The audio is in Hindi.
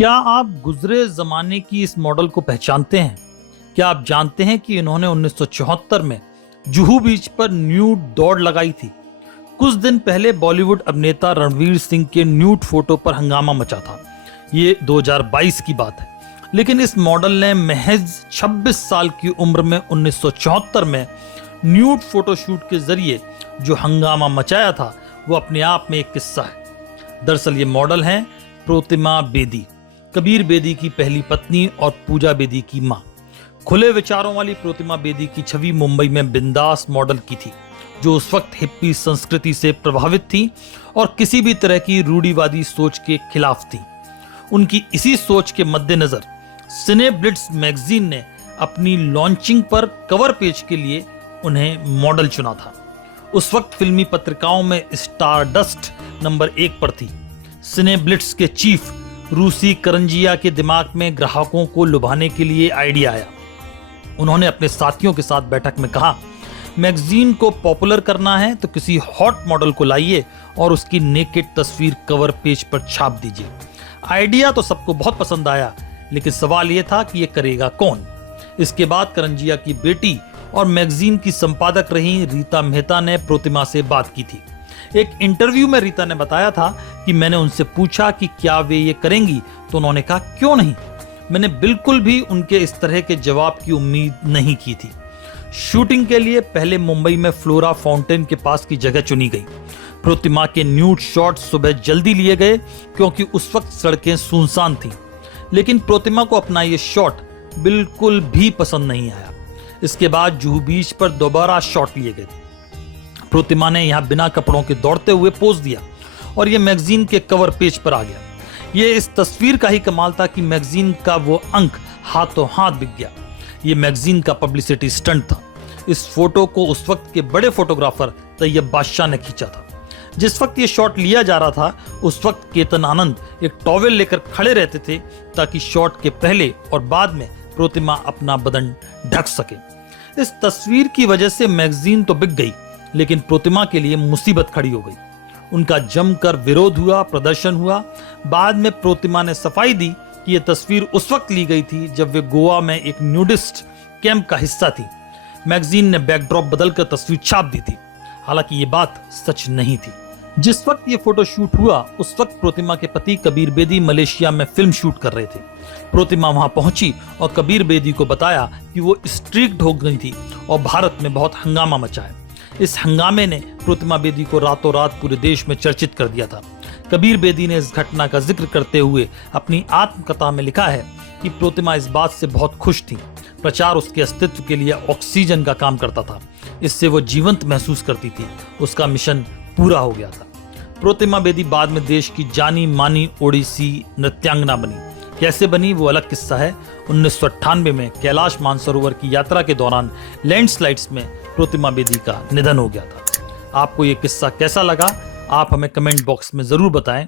क्या आप गुजरे जमाने की इस मॉडल को पहचानते हैं? क्या आप जानते हैं कि इन्होंने 1974 में जुहू बीच पर न्यूड दौड़ लगाई थी? कुछ दिन पहले बॉलीवुड अभिनेता रणवीर सिंह के न्यूड फोटो पर हंगामा मचा था। ये 2022 की बात है, लेकिन इस मॉडल ने महज 26 साल की उम्र में 1974 में न्यूड फोटोशूट के जरिए जो हंगामा मचाया था वो अपने आप में एक किस्सा है। दरअसल ये मॉडल हैं प्रोतिमा बेदी, कबीर बेदी की पहली पत्नी और पूजा बेदी की मां। खुले विचारों वाली प्रोतिमा बेदी की छवि मुंबई में बिंदास मॉडल की थी, जो उस वक्त हिप्पी संस्कृति से प्रभावित थी और किसी भी तरह की रूढ़िवादी सोच के खिलाफ थी। उनकी इसी सोच के मद्देनजर सिने ब्लिट्स मैगजीन ने अपनी लॉन्चिंग पर कवर पेज के लिए उन्हें मॉडल चुना था। उस वक्त फिल्मी पत्रिकाओं में स्टारडस्ट नंबर 1 पर थी। सिने ब्लिट्स के चीफ रूसी करंजिया के दिमाग में ग्राहकों को लुभाने के लिए आइडिया आया। उन्होंने अपने साथियों के साथ बैठक में कहा, मैगजीन को पॉपुलर करना है तो किसी हॉट मॉडल को लाइए और उसकी नेकेड तस्वीर कवर पेज पर छाप दीजिए। आइडिया तो सबको बहुत पसंद आया, लेकिन सवाल यह था कि यह करेगा कौन। इसके बाद करंजिया की बेटी और मैगजीन की संपादक रही रीता मेहता ने प्रोतिमा से बात की थी। एक इंटरव्यू में रीता ने बताया था कि मैंने उनसे पूछा कि क्या वे ये करेंगी, तो उन्होंने कहा क्यों नहीं। मैंने बिल्कुल भी उनके इस तरह के जवाब की उम्मीद नहीं की थी। शूटिंग के लिए पहले मुंबई में फ्लोरा फाउंटेन के पास की जगह चुनी गई। प्रोतिमा के न्यूड शॉट सुबह जल्दी लिए गए क्योंकि उस वक्त सड़कें सुनसान थीं। लेकिन प्रोतिमा को अपना ये शॉट बिल्कुल भी पसंद नहीं आया। इसके बाद जुहू बीच पर दोबारा शॉट लिए गए। प्रोतिमा ने यहां बिना कपड़ों के दौड़ते हुए पोज दिया और यह मैगजीन के कवर पेज पर आ गया। यह इस तस्वीर का ही कमाल था कि मैगजीन का वो अंक हाथों हाथ बिक गया। यह मैगजीन का पब्लिसिटी स्टंट था। इस फोटो को उस वक्त के बड़े फोटोग्राफर तैयब बादशाह ने खींचा था। जिस वक्त ये शॉट लिया जा रहा था, उस वक्त केतन आनंद एक टॉवेल लेकर खड़े रहते थे ताकि शॉट के पहले और बाद में प्रोतिमा अपना बदन ढक सके। इस तस्वीर की वजह से मैगजीन तो बिक गई, लेकिन प्रोतिमा के लिए मुसीबत खड़ी हो गई। उनका जमकर विरोध हुआ, प्रदर्शन हुआ। बाद में प्रोतिमा ने सफाई दी कि यह तस्वीर उस वक्त ली गई थी जब वे गोवा में एक न्यूडिस्ट कैंप का हिस्सा थी। मैगजीन ने बैकड्रॉप बदलकर तस्वीर छाप दी थी। हालांकि ये बात सच नहीं थी। जिस वक्त ये फोटो शूट हुआ, उस वक्त प्रोतिमा के पति कबीर बेदी मलेशिया में फिल्म शूट कर रहे थे। प्रोतिमा वहां पहुंची और कबीर बेदी को बताया कि वो स्ट्रिक्ट हो गई थी और भारत में बहुत हंगामा मचा है। इस हंगामे ने प्रोतिमा बेदी को रातों रात पूरे देश में चर्चित कर दिया था। कबीर बेदी ने इस घटना का जिक्र करते हुए अपनी आत्मकथा में लिखा है कि प्रोतिमा इस बात से बहुत खुश थी। प्रचार उसके अस्तित्व के लिए ऑक्सीजन का काम करता था। इससे वो जीवंत महसूस करती थी। उसका मिशन पूरा हो गया था। प्रोतिमा बेदी बाद में देश की जानी मानी ओडिसी नृत्यांगना बनी। कैसे बनी वो अलग किस्सा है। 1998 में कैलाश मानसरोवर की यात्रा के दौरान लैंडस्लाइड्स में प्रोतिमा बेदी का निधन हो गया था। आपको ये किस्सा कैसा लगा, आप हमें कमेंट बॉक्स में जरूर बताएं।